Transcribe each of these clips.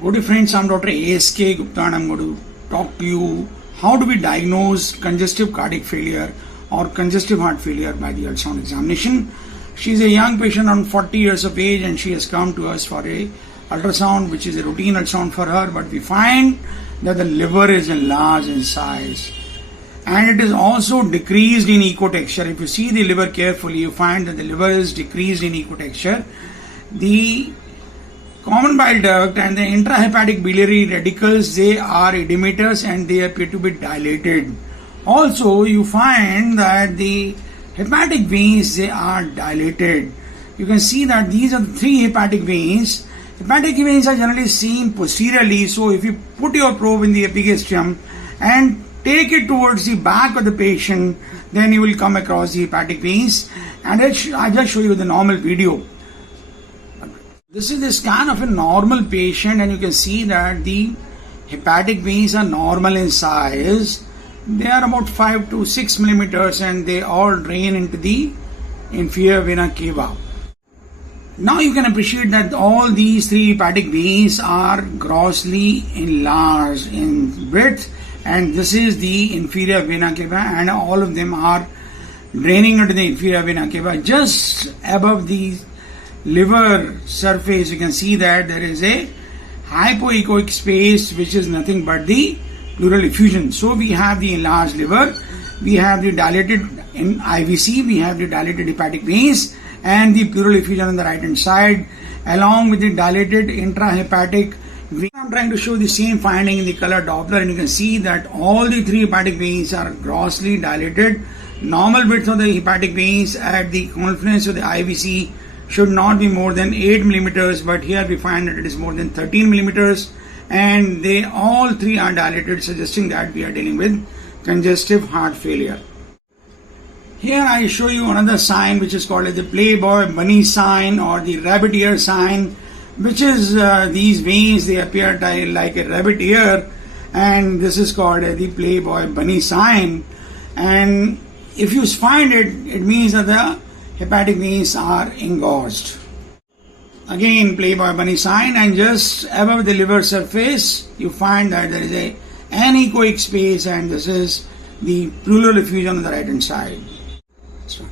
Good friends, I'm Dr. ASK Gupta and I'm going to talk to you how do we diagnose congestive cardiac failure or congestive heart failure by the ultrasound examination. She is a young patient around 40 years of age and she has come to us for a ultrasound which is a routine ultrasound for her, but we find that the liver is enlarged in size and it is also decreased in ecotexture. If you see the liver carefully, you find that the liver is decreased in ecotexture. The common bile duct and the intrahepatic biliary radicals, they are edematous and they appear to be dilated. Also, you find that the hepatic veins, they are dilated. You can see that these are the three hepatic veins. Hepatic veins are generally seen posteriorly, so if you put your probe in the epigastrium and take it towards the back of the patient, then you will come across the hepatic veins. And I just show you the normal video. This is the scan of a normal patient and you can see that the hepatic veins are normal in size. They are about 5 to 6 millimeters and they all drain into the inferior vena cava. Now you can appreciate that all these three hepatic veins are grossly enlarged in width, and this is the inferior vena cava and all of them are draining into the inferior vena cava. Just above the liver surface you can see that there is a hypoechoic space which is nothing but the pleural effusion. So we have the enlarged liver, we have the dilated in IVC, we have the dilated hepatic veins and the pleural effusion on the right hand side along with the dilated intrahepatic vein. I'm trying to show the same finding in the color Doppler and you can see that all the three hepatic veins are grossly dilated. Normal width of the hepatic veins at the confluence of the IVC should not be more than 8 millimeters, but here we find that it is more than 13 millimeters and they all three are dilated, suggesting that we are dealing with congestive heart failure. Here I show you another sign which is called as the Playboy bunny sign or the rabbit ear sign, which is these veins, they appear like a rabbit ear, and this is called the Playboy bunny sign. And if you find it, it means that the hepatic veins are engorged. Again, Playboy bunny sign, and just above the liver surface you find that there is an anechoic space and this is the pleural effusion on the right hand side. So,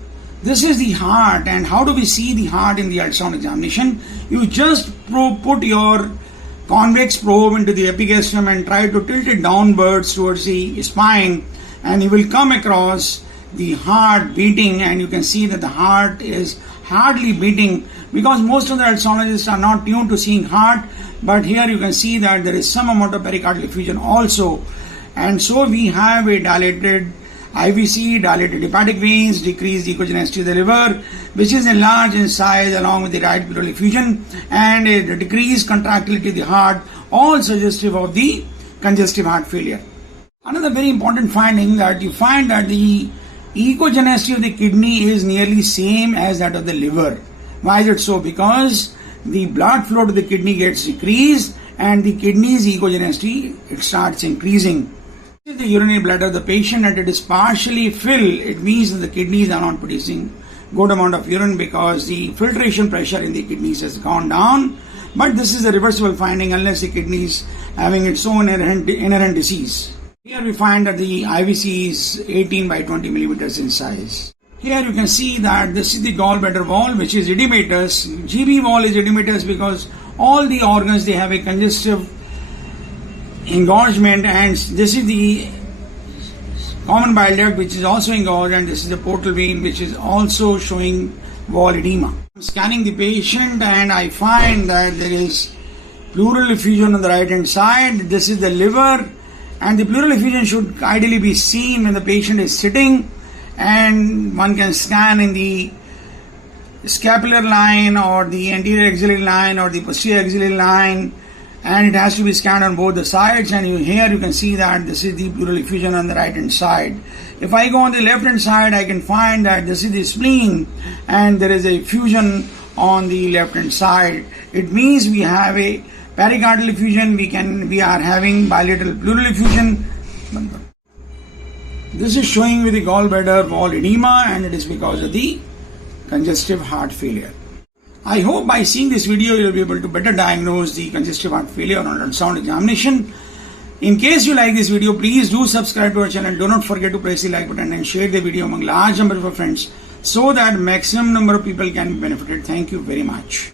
this is the heart, and how do we see the heart in the ultrasound examination? You just put your convex probe into the epigastrium and try to tilt it downwards towards the spine and you will come across the heart beating, and you can see that the heart is hardly beating because most of the ultrasonologists are not tuned to seeing heart, but here you can see that there is some amount of pericardial effusion also, and so we have a dilated IVC, dilated hepatic veins, decreased echogenicity of the liver which is enlarged in size along with the right pleural effusion, and a decreased contractility of the heart, all suggestive of the congestive heart failure. Another very important finding that you find that the echogenicity of the kidney is nearly same as that of the liver. Why is it so? Because the blood flow to the kidney gets decreased and the kidney's echogenicity, it starts increasing. If the urinary bladder of the patient and it is partially filled, it means that the kidneys are not producing good amount of urine because the filtration pressure in the kidneys has gone down. But this is a reversible finding unless the kidney is having its own inherent disease. Here we find that the IVC is 18 by 20 millimeters in size. Here you can see that this is the gallbladder wall which is edematous. GB wall is edematous because all the organs, they have a congestive engorgement, and this is the common bile duct which is also engorged, and this is the portal vein which is also showing wall edema. I'm scanning the patient and I find that there is pleural effusion on the right hand side. This is the liver. And the pleural effusion should ideally be seen when the patient is sitting, and one can scan in the scapular line or the anterior axillary line or the posterior axillary line, and it has to be scanned on both the sides, and here you can see that this is the pleural effusion on the right hand side. If I go on the left hand side, I can find that this is the spleen and there is a effusion on the left hand side. It means we have a pericardial effusion, we are having bilateral pleural effusion. This is showing with the gallbladder wall edema, and it is because of the congestive heart failure. I hope by seeing this video you will be able to better diagnose the congestive heart failure on ultrasound examination. In case you like this video, please do subscribe to our channel. Do not forget to press the like button and share the video among large number of your friends so that maximum number of people can be benefited. Thank you very much.